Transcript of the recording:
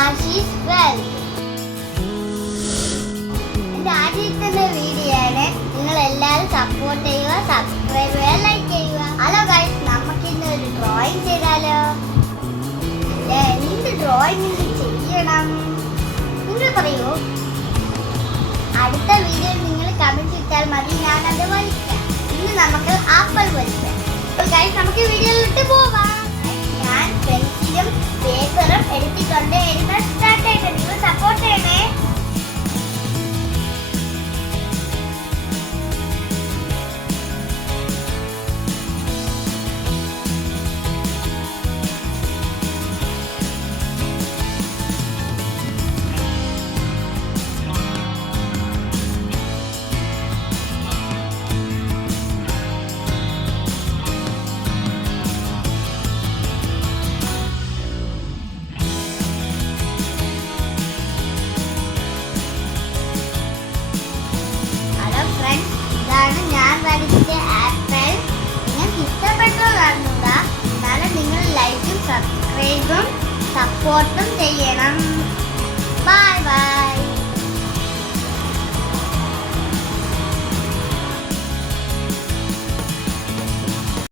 ആകാശീസ് world. എൻ്റെ ആദ്യത്തെ video ആണ്. നിങ്ങൾ എല്ലാവരും സപ്പോർട്ട് ചെയ്യുക, സബ്സ്ക്രൈബ് ചെയ്യുക, ലൈക്ക് ചെയ്യുക. ഹലോ ഗൈസ്, നമുക്ക് ഇന്ന് ഒരു ഡ്രോയിങ് ചെയ്താലോ? എന്ത് ഡ്രോയിങ് ചെയ്യണം നിങ്ങൾ പറയൂ. അടുത്ത വീഡിയോ നിങ്ങൾ കമന്റ് ഇട്ടാൽ മതി, ഞാൻ അത് വരയ്ക്കാം. ഇന്ന് നമുക്ക് ആപ്പിൾ വരയ്ക്കാം. ഗൈസ്, നമുക്ക് വീഡിയോയിലോട്ട് പോവാം. ഞാൻ പെൻസിലും പേപ്പറും എടുത്തിട്ടുണ്ട്. എഴുതാൻ സ്റ്റാർട്ട് ചെയ്തിട്ട് നിങ്ങൾ സപ്പോർട്ട് ചെയ്യണേ. ഇതാണ് ഞാൻ വരച്ച ആപ്പിൾ. നിങ്ങൾക്ക് ഇഷ്ടപ്പെട്ടോ കാണുക. എന്നാലും നിങ്ങൾ ലൈക്കും സബ്സ്ക്രൈബും സപ്പോർട്ടും ചെയ്യണം. Bye bye.